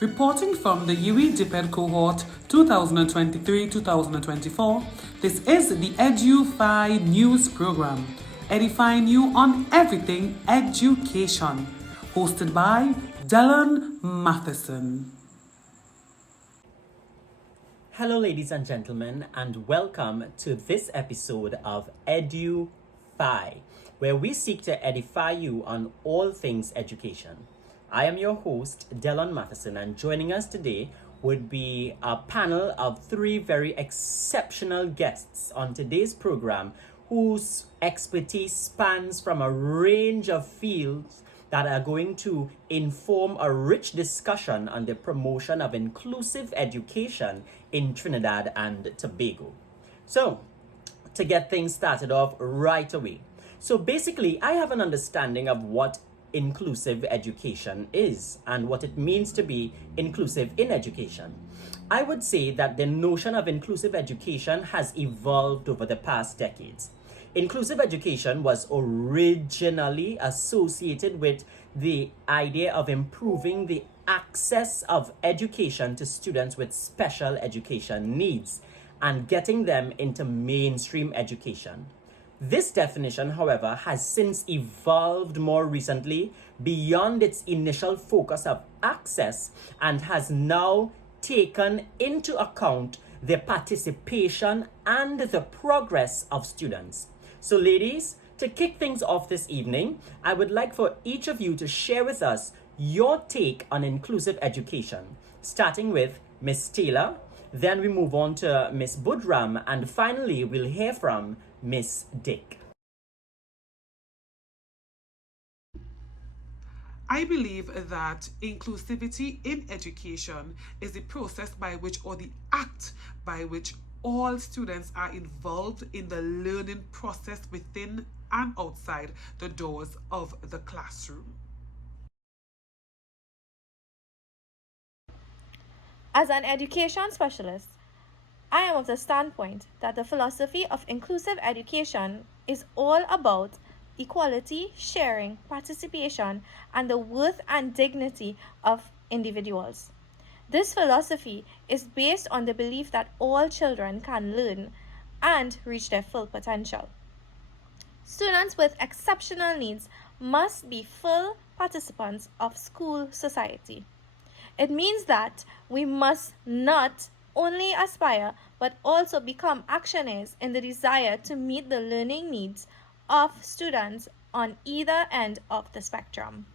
Reporting from the EDU-FIE cohort 2023-2024, this is the EDU-FIE news program, edifying you on everything education, hosted by Dylan Matheson. Hello ladies and gentlemen, and welcome to this episode of EDU-FIE, where we seek to edify you on all things education. I am your host, Dylan Matheson, and joining us today would be a panel of three very exceptional guests on today's program whose expertise spans from a range of fields that are going to inform a rich discussion on the promotion of inclusive education in Trinidad and Tobago. So, to get things started off right away. So basically, I have an understanding of what inclusive education is and what it means to be inclusive in education. I would say that the notion of inclusive education has evolved over the past decades. Inclusive education was originally associated with the idea of improving the access of education to students with special education needs and getting them into mainstream education. This definition, however, has since evolved more recently beyond its initial focus of access and has now taken into account the participation and the progress of students. So ladies, to kick things off this evening, I would like for each of you to share with us your take on inclusive education, starting with Ms. Taylor, then we move on to Ms. Budram, and finally we'll hear from Ms. Dick. I believe that inclusivity in education is the process by which, or the act by which, all students are involved in the learning process within and outside the doors of the classroom. As an education specialist, I am of the standpoint that the philosophy of inclusive education is all about equality, sharing, participation, and the worth and dignity of individuals. This philosophy is based on the belief that all children can learn and reach their full potential. Students with exceptional needs must be full participants of school society. It means that we must not only aspire but also become actioners in the desire to meet the learning needs of students on either end of the spectrum.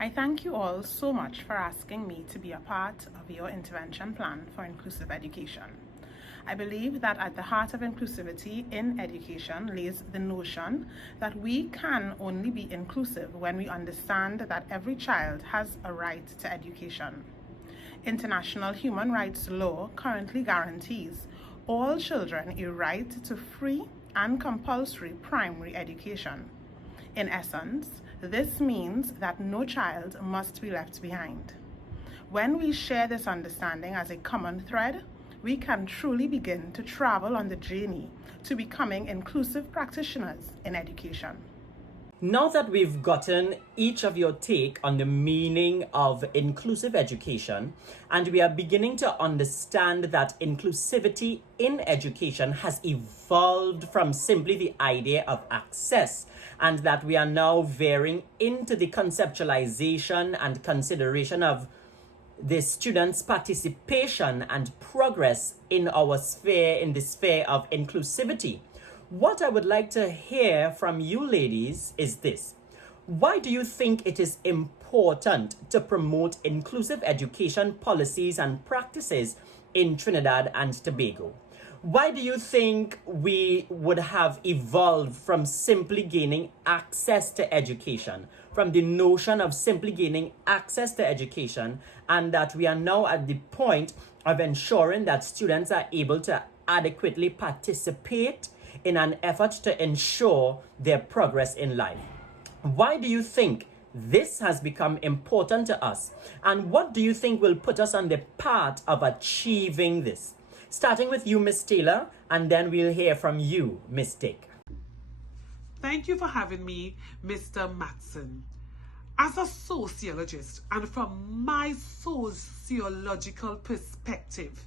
I thank you all so much for asking me to be a part of your intervention plan for inclusive education. I believe that at the heart of inclusivity in education lays the notion that we can only be inclusive when we understand that every child has a right to education. International human rights law currently guarantees all children a right to free and compulsory primary education. In essence, this means that no child must be left behind. When we share this understanding as a common thread, we can truly begin to travel on the journey to becoming inclusive practitioners in education. Now that we've gotten each of your take on the meaning of inclusive education, and we are beginning to understand that inclusivity in education has evolved from simply the idea of access, and that we are now veering into the conceptualization and consideration of the students' participation and progress in our sphere, in the sphere of inclusivity. What I would like to hear from you ladies is this. Why do you think it is important to promote inclusive education policies and practices in Trinidad and Tobago? Why do you think we would have evolved from simply gaining access to education, from the notion of simply gaining access to education, and that we are now at the point of ensuring that students are able to adequately participate in an effort to ensure their progress in life? Why do you think this has become important to us? And what do you think will put us on the path of achieving this? Starting with you, Ms. Taylor, and then we'll hear from you, Ms. Dick. Thank you for having me, Mr. Matson. As a sociologist and from my sociological perspective,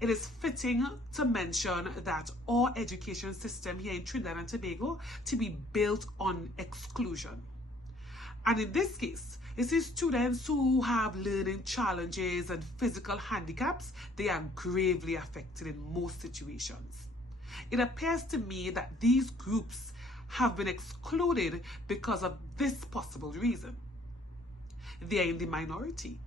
it is fitting to mention that our education system here in Trinidad and Tobago to be built on exclusion. And in this case, it is students who have learning challenges and physical handicaps, they are gravely affected in most situations. It appears to me that these groups have been excluded because of this possible reason. They are in the minority,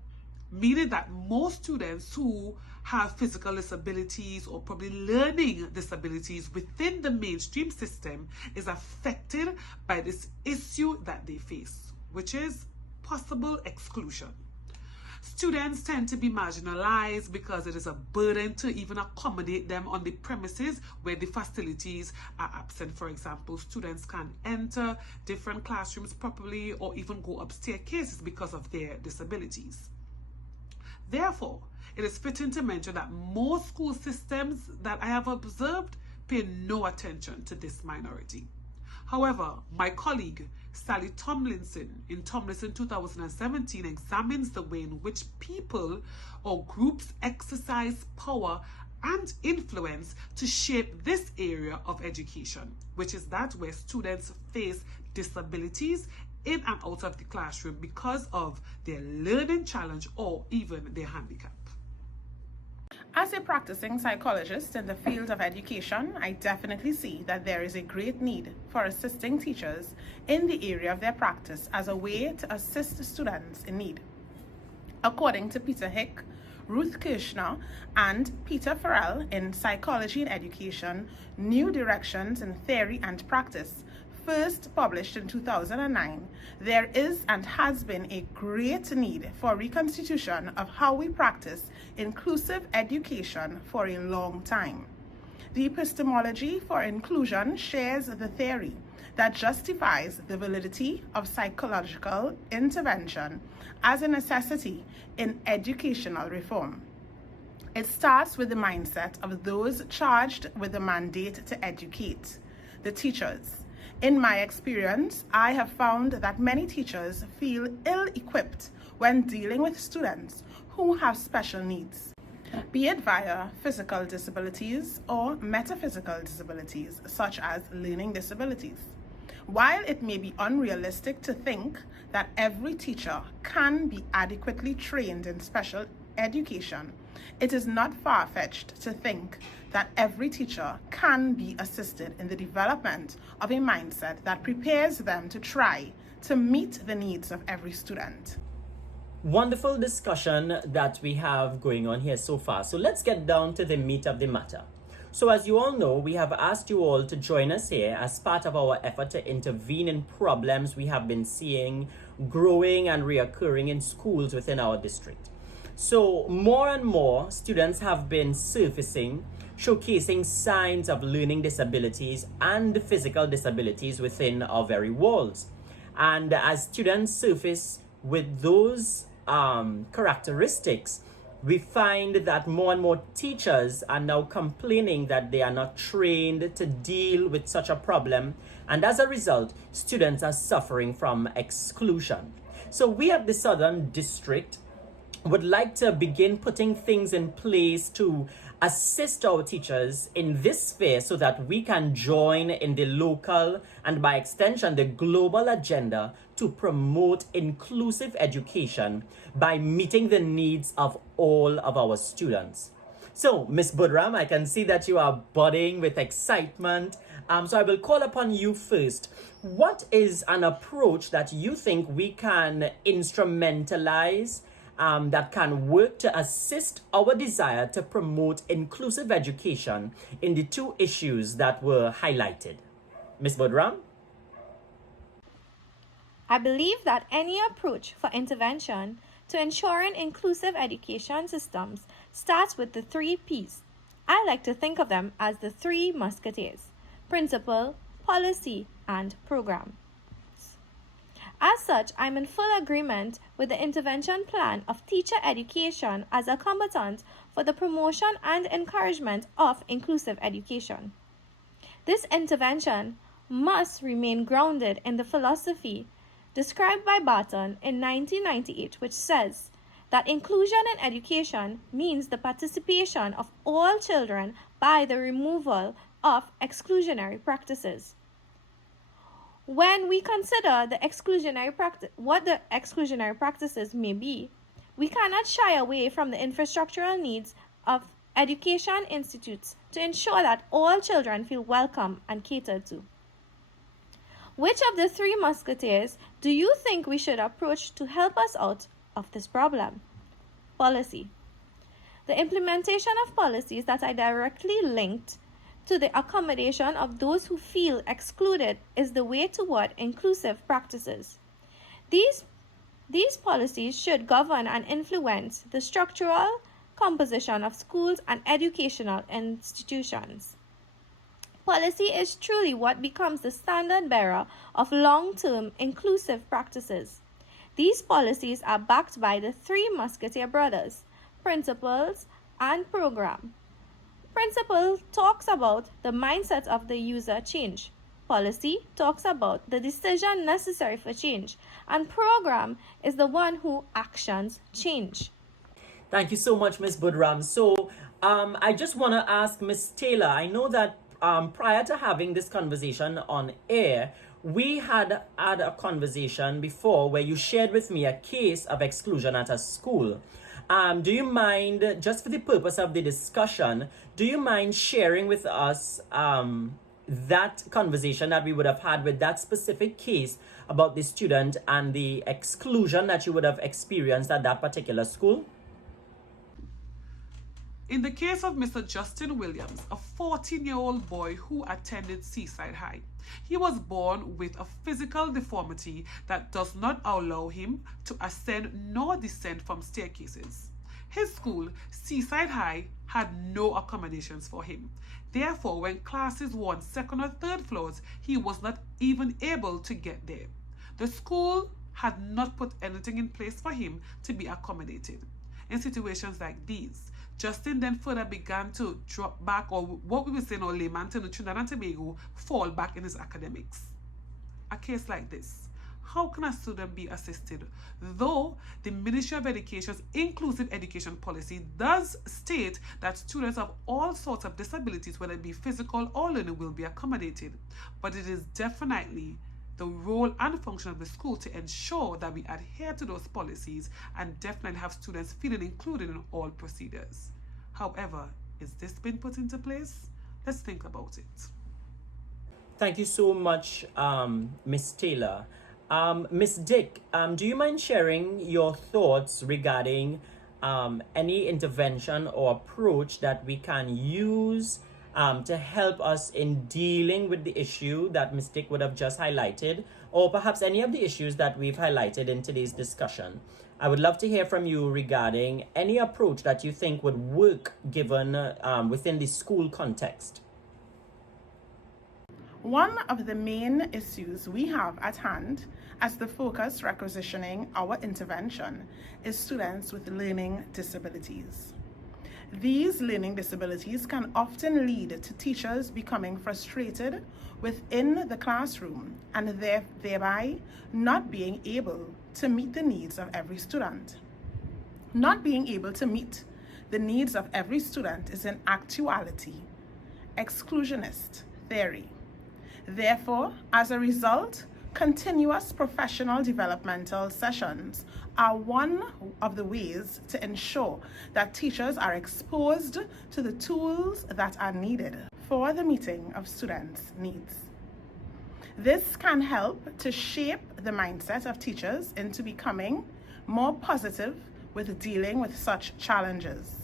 meaning that most students who have physical disabilities or probably learning disabilities within the mainstream system is affected by this issue that they face, which is possible exclusion. Students tend to be marginalized because it is a burden to even accommodate them on the premises where the facilities are absent. For example, students can't enter different classrooms properly or even go up staircases because of their disabilities. Therefore, it is fitting to mention that most school systems that I have observed pay no attention to this minority. However, my colleague Sally Tomlinson in Tomlinson 2017 examines the way in which people or groups exercise power and influence to shape this area of education, which is that where students face disabilities in and out of the classroom because of their learning challenge or even their handicap. As a practicing psychologist in the field of education, I definitely see that there is a great need for assisting teachers in the area of their practice as a way to assist students in need. According to Peter Hick, Ruth Kirshner, and Peter Farrell in Psychology in Education, New Directions in Theory and Practice, first published in 2009, there is and has been a great need for reconstitution of how we practice inclusive education for a long time. The epistemology for inclusion shares the theory that justifies the validity of psychological intervention as a necessity in educational reform. It starts with the mindset of those charged with the mandate to educate, the teachers. In my experience, I have found that many teachers feel ill-equipped when dealing with students who have special needs, be it via physical disabilities or metaphysical disabilities, such as learning disabilities. While it may be unrealistic to think that every teacher can be adequately trained in special education, it is not far-fetched to think that every teacher can be assisted in the development of a mindset that prepares them to try to meet the needs of every student. Wonderful discussion that we have going on here so far. So let's get down to the meat of the matter. So as you all know, we have asked you all to join us here as part of our effort to intervene in problems we have been seeing growing and reoccurring in schools within our district. So more and more students have been surfacing, showcasing signs of learning disabilities and physical disabilities within our very walls. And as students surface with those characteristics, we find that more and more teachers are now complaining that they are not trained to deal with such a problem. And as a result, students are suffering from exclusion. So we at the Southern District would like to begin putting things in place to assist our teachers in this sphere so that we can join in the local and by extension the global agenda to promote inclusive education by meeting the needs of all of our students. So, Ms. Budram, I can see that you are budding with excitement. So I will call upon you first. What is an approach that you think we can instrumentalize that can work to assist our desire to promote inclusive education in the two issues that were highlighted? Ms. Budram? I believe that any approach for intervention to ensuring inclusive education systems starts with the 3 P's. I like to think of them as the 3 musketeers: principle, policy, and program. As such, I'm in full agreement with the intervention plan of teacher education as a combatant for the promotion and encouragement of inclusive education. This intervention must remain grounded in the philosophy described by Barton in 1998, which says that inclusion in education means the participation of all children by the removal of exclusionary practices. When we consider what the exclusionary practices may be, we cannot shy away from the infrastructural needs of education institutes to ensure that all children feel welcome and catered to. Which of the three musketeers do you think we should approach to help us out of this problem? Policy. The implementation of policies that are directly linked to the accommodation of those who feel excluded is the way toward inclusive practices. These policies should govern and influence the structural composition of schools and educational institutions. Policy is truly what becomes the standard bearer of long-term inclusive practices. These policies are backed by the three Musketeer brothers, principles and program. Principle talks about the mindset of the user change. Policy talks about the decision necessary for change. And program is the one who actions change. Thank you so much, Ms. Budram. So I just want to ask Ms. Taylor, I know that prior to having this conversation on air, we had a conversation before where you shared with me a case of exclusion at a school. Do you mind, just for the purpose of the discussion, do you mind sharing with us that conversation that we would have had with that specific case about the student and the exclusion that you would have experienced at that particular school? In the case of Mr. Justin Williams, a 14-year-old boy who attended Seaside High, he was born with a physical deformity that does not allow him to ascend nor descend from staircases. His school, Seaside High, had no accommodations for him. Therefore, when classes were on second or third floors, he was not even able to get there. The school had not put anything in place for him to be accommodated. In situations like these, Justin then further began to drop back, or what we would say in our layman term, Trinidad and Tobago, fall back in his academics. A case like this, how can a student be assisted? Though the Ministry of Education's inclusive education policy does state that students of all sorts of disabilities, whether it be physical or learning, will be accommodated, but it is definitely the role and function of the school to ensure that we adhere to those policies and definitely have students feeling included in all procedures. However, is this been put into place? Let's think about it. Thank you so much, Ms. Taylor. Ms. Dick, do you mind sharing your thoughts regarding any intervention or approach that we can use to help us in dealing with the issue that Ms. Dick would have just highlighted, or perhaps any of the issues that we've highlighted in today's discussion? I would love to hear from you regarding any approach that you think would work given within the school context. One of the main issues we have at hand as the focus requisitioning our intervention is students with learning disabilities. These learning disabilities can often lead to teachers becoming frustrated within the classroom and thereby not being able to meet the needs of every student. Not being able to meet the needs of every student is in actuality exclusionist theory. Therefore, as a result, continuous professional developmental sessions are one of the ways to ensure that teachers are exposed to the tools that are needed for the meeting of students' needs. This can help to shape the mindset of teachers into becoming more positive with dealing with such challenges.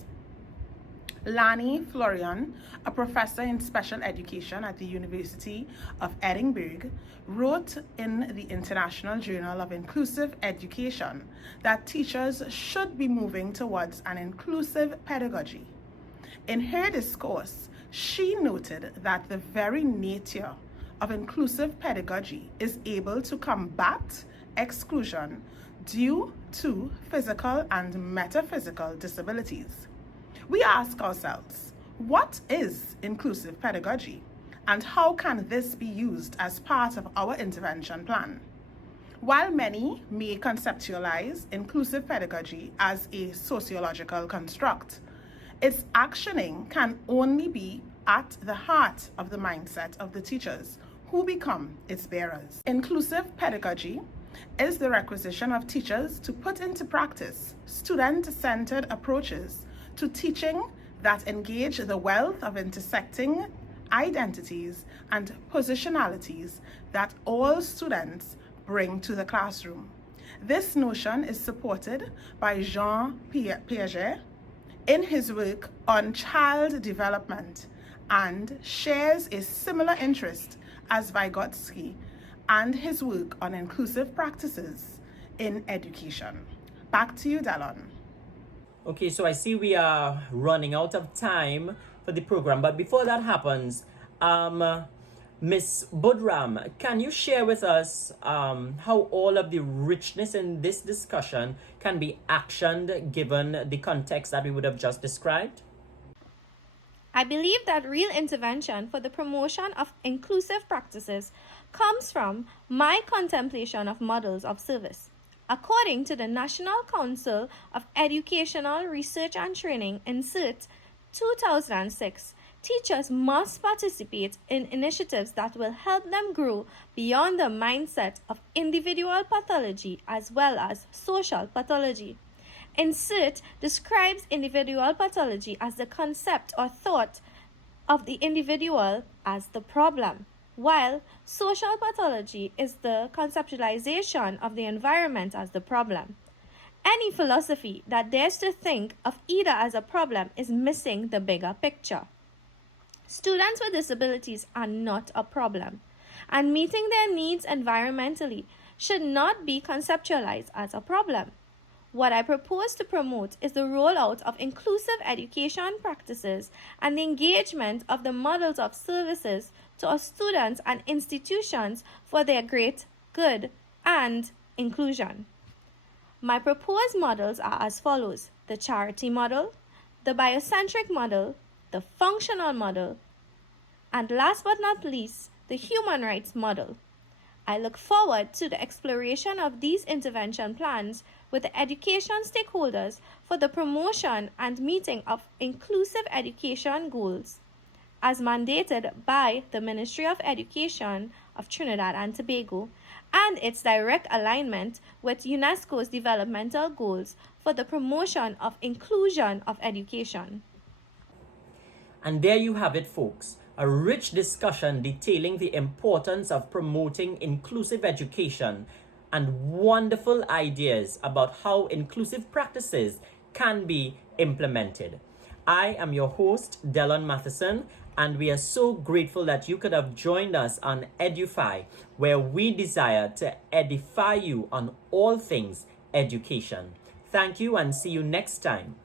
Lani Florian, a professor in special education at the University of Edinburgh, wrote in the International Journal of Inclusive Education that teachers should be moving towards an inclusive pedagogy. In her discourse, she noted that the very nature of inclusive pedagogy is able to combat exclusion due to physical and metaphysical disabilities. We ask ourselves, what is inclusive pedagogy and how can this be used as part of our intervention plan? While many may conceptualize inclusive pedagogy as a sociological construct, its actioning can only be at the heart of the mindset of the teachers who become its bearers. Inclusive pedagogy is the requisition of teachers to put into practice student-centered approaches to teaching that engage the wealth of intersecting identities and positionalities that all students bring to the classroom. This notion is supported by Jean Piaget in his work on child development and shares a similar interest as Vygotsky and his work on inclusive practices in education. Back to you, Delon. Okay, so I see we are running out of time for the program, but before that happens, Miss Budram, can you share with us how all of the richness in this discussion can be actioned given the context that we would have just described? I believe that real intervention for the promotion of inclusive practices comes from my contemplation of models of service. According to the National Council of Educational Research and Training, INSERT 2006, teachers must participate in initiatives that will help them grow beyond the mindset of individual pathology as well as social pathology. INSERT describes individual pathology as the concept or thought of the individual as the problem, while social pathology is the conceptualization of the environment as the problem. Any philosophy that dares to think of either as a problem is missing the bigger picture. Students with disabilities are not a problem, and meeting their needs environmentally should not be conceptualized as a problem. What I propose to promote is the rollout of inclusive education practices and the engagement of the models of services to our students and institutions for their great good and inclusion. My proposed models are as follows: the charity model, the biocentric model, the functional model, and last but not least, the human rights model. I look forward to the exploration of these intervention plans with the education stakeholders for the promotion and meeting of inclusive education goals, as mandated by the Ministry of Education of Trinidad and Tobago, and its direct alignment with UNESCO's developmental goals for the promotion of inclusion of education. And there you have it, folks. A rich discussion detailing the importance of promoting inclusive education and wonderful ideas about how inclusive practices can be implemented. I am your host, Delon Matheson, and we are so grateful that you could have joined us on EDU-FIE, where we desire to edify you on all things education. Thank you and see you next time.